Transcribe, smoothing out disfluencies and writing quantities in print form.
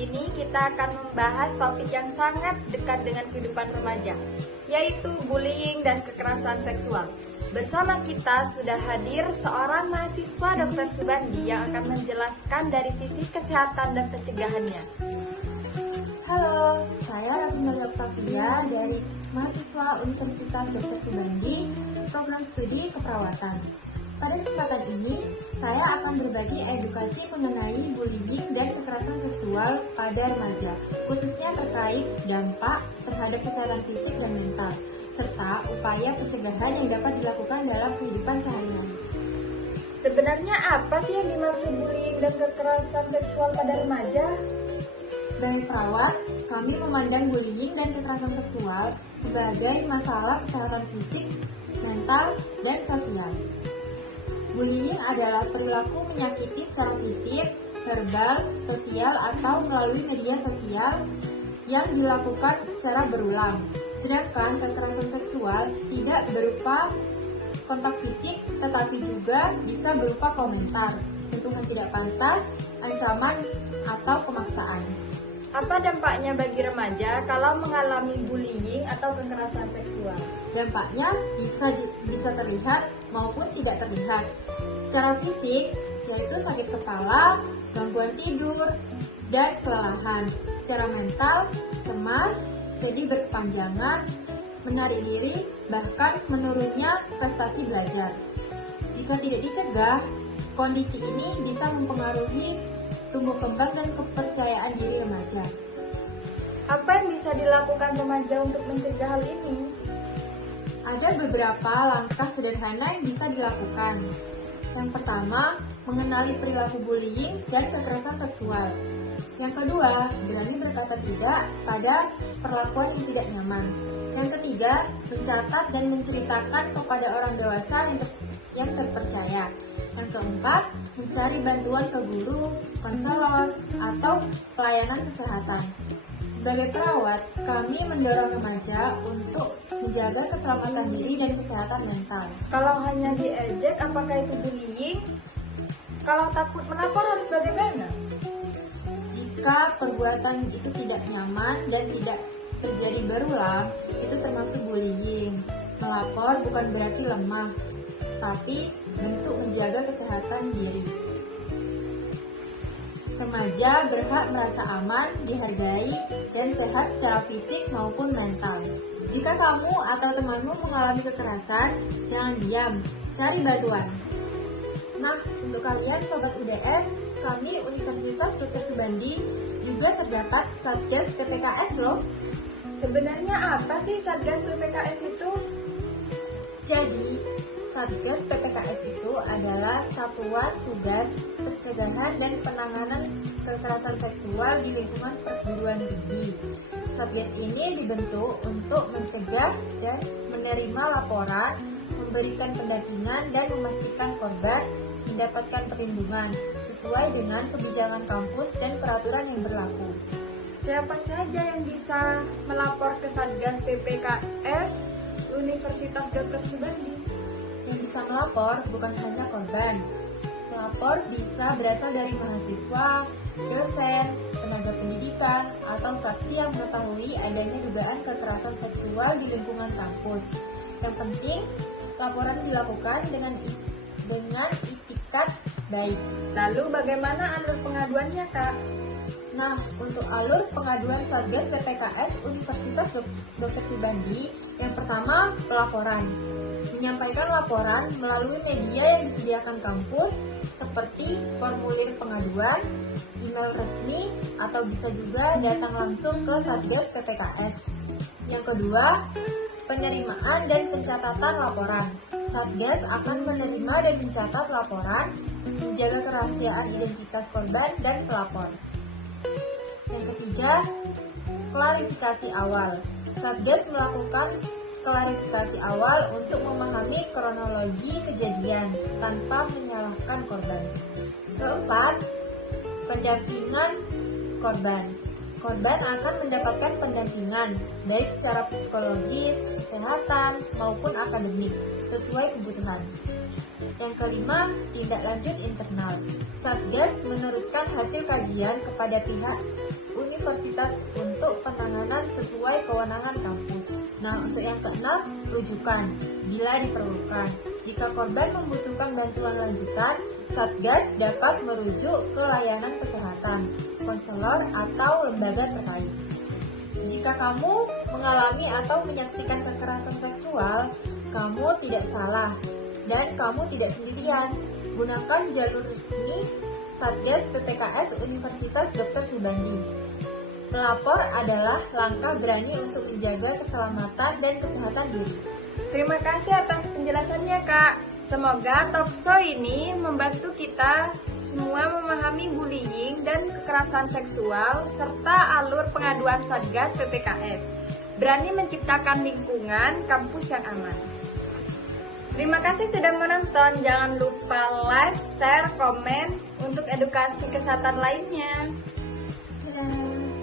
ini kita akan membahas topik yang sangat dekat dengan kehidupan remaja, yaitu bullying dan kekerasan seksual. Bersama kita sudah hadir seorang mahasiswa Dr. Subandi yang akan menjelaskan dari sisi kesehatan dan pencegahannya. Halo, saya Ratna Octavia dari mahasiswa Universitas Dr. Subandi, program studi keperawatan. Pada kesempatan ini, saya akan berbagi edukasi mengenai bullying dan kekerasan seksual pada remaja, khususnya terkait dampak terhadap kesehatan fisik dan mental, serta upaya pencegahan yang dapat dilakukan dalam kehidupan sehari-hari. Sebenarnya apa sih yang dimaksud bullying dan kekerasan seksual pada remaja? Sebagai perawat, kami memandang bullying dan kekerasan seksual sebagai masalah kesehatan fisik, mental, dan sosial. Bullying adalah perilaku menyakiti secara fisik, verbal, sosial, atau melalui media sosial yang dilakukan secara berulang. Sedangkan kekerasan seksual tidak berupa kontak fisik, tetapi juga bisa berupa komentar, sentuhan tidak pantas, ancaman, atau pemaksaan. Apa dampaknya bagi remaja kalau mengalami bullying atau kekerasan seksual? Dampaknya bisa terlihat maupun tidak terlihat. Secara fisik, yaitu sakit kepala, gangguan tidur, dan kelelahan. Secara mental, cemas, sedih berkepanjangan, menarik diri, bahkan menurunnya prestasi belajar. Jika tidak dicegah, kondisi ini bisa mempengaruhi tumbuh kembang dan kepercayaan diri remaja. Apa yang bisa dilakukan remaja untuk mencegah hal ini? Ada beberapa langkah sederhana yang bisa dilakukan. Yang pertama, mengenali perilaku bullying dan kekerasan seksual. Yang kedua, berani berkata tidak pada perlakuan yang tidak nyaman. Yang ketiga, mencatat dan menceritakan kepada orang dewasa yang terpercaya. Yang keempat, mencari bantuan ke guru, konselor, atau pelayanan kesehatan. Sebagai perawat, kami mendorong remaja untuk menjaga keselamatan diri dan kesehatan mental. Kalau hanya diejek, apakah itu bullying? Kalau takut melapor harus bagaimana? Jika perbuatan itu tidak nyaman dan tidak terjadi berulang, itu termasuk bullying. Melapor bukan berarti lemah, tapi bentuk menjaga kesehatan diri. Remaja berhak merasa aman, dihargai, dan sehat secara fisik maupun mental. Jika kamu atau temanmu mengalami kekerasan, jangan diam, cari bantuan. Nah, untuk kalian Sobat UDS, kami Universitas Dr. Subandi juga terdapat Satgas PPKS loh. Sebenarnya apa sih Satgas PPKS itu? Jadi, Satgas PPKS itu adalah Satuan Tugas Pencegahan dan Penanganan Kekerasan Seksual di lingkungan perguruan tinggi. Satgas ini dibentuk untuk mencegah dan menerima laporan, memberikan pendampingan dan memastikan korban mendapatkan perlindungan sesuai dengan kebijakan kampus dan peraturan yang berlaku. Siapa saja yang bisa melapor ke Satgas PPKS Universitas Dr. Subandi? Yang bisa melapor bukan hanya korban. Pelapor bisa berasal dari mahasiswa, dosen, tenaga pendidikan, atau saksi yang mengetahui adanya dugaan kekerasan seksual di lingkungan kampus. Yang penting, laporan dilakukan dengan itikat baik. Lalu bagaimana alur pengaduannya, Kak? Nah, untuk alur pengaduan Satgas PPKS Universitas Dr. Subandi, yang pertama, pelaporan. Menyampaikan laporan melalui media yang disediakan kampus seperti formulir pengaduan, email resmi, atau bisa juga datang langsung ke Satgas PPKS. Yang kedua, penerimaan dan pencatatan laporan. Satgas akan menerima dan mencatat laporan, menjaga kerahasiaan identitas korban dan pelapor. Yang ketiga, klarifikasi awal. Satgas melakukan klarifikasi awal untuk memahami kronologi kejadian tanpa menyalahkan korban. Keempat, pendampingan korban. Korban akan mendapatkan pendampingan, baik secara psikologis, kesehatan, maupun akademik, sesuai kebutuhan. Yang kelima, tindak lanjut internal. Satgas meneruskan hasil kajian kepada pihak universitas untuk penanganan sesuai kewenangan kampus. Nah, untuk yang keenam, rujukan bila diperlukan. Jika korban membutuhkan bantuan lanjutan, Satgas dapat merujuk ke layanan kesehatan, konselor, atau lembaga terkait. Jika kamu mengalami atau menyaksikan kekerasan seksual, kamu tidak salah dan kamu tidak sendirian. Gunakan jalur resmi Satgas PPKS Universitas Dr. Subandi. Melapor adalah langkah berani untuk menjaga keselamatan dan kesehatan diri. Terima kasih atas penjelasannya, Kak. Semoga talkshow ini membantu kita semua memahami bullying dan kekerasan seksual serta alur pengaduan Satgas PPKS. Berani menciptakan lingkungan kampus yang aman. Terima kasih sudah menonton. Jangan lupa like, share, komen untuk edukasi kesehatan lainnya. Dadah.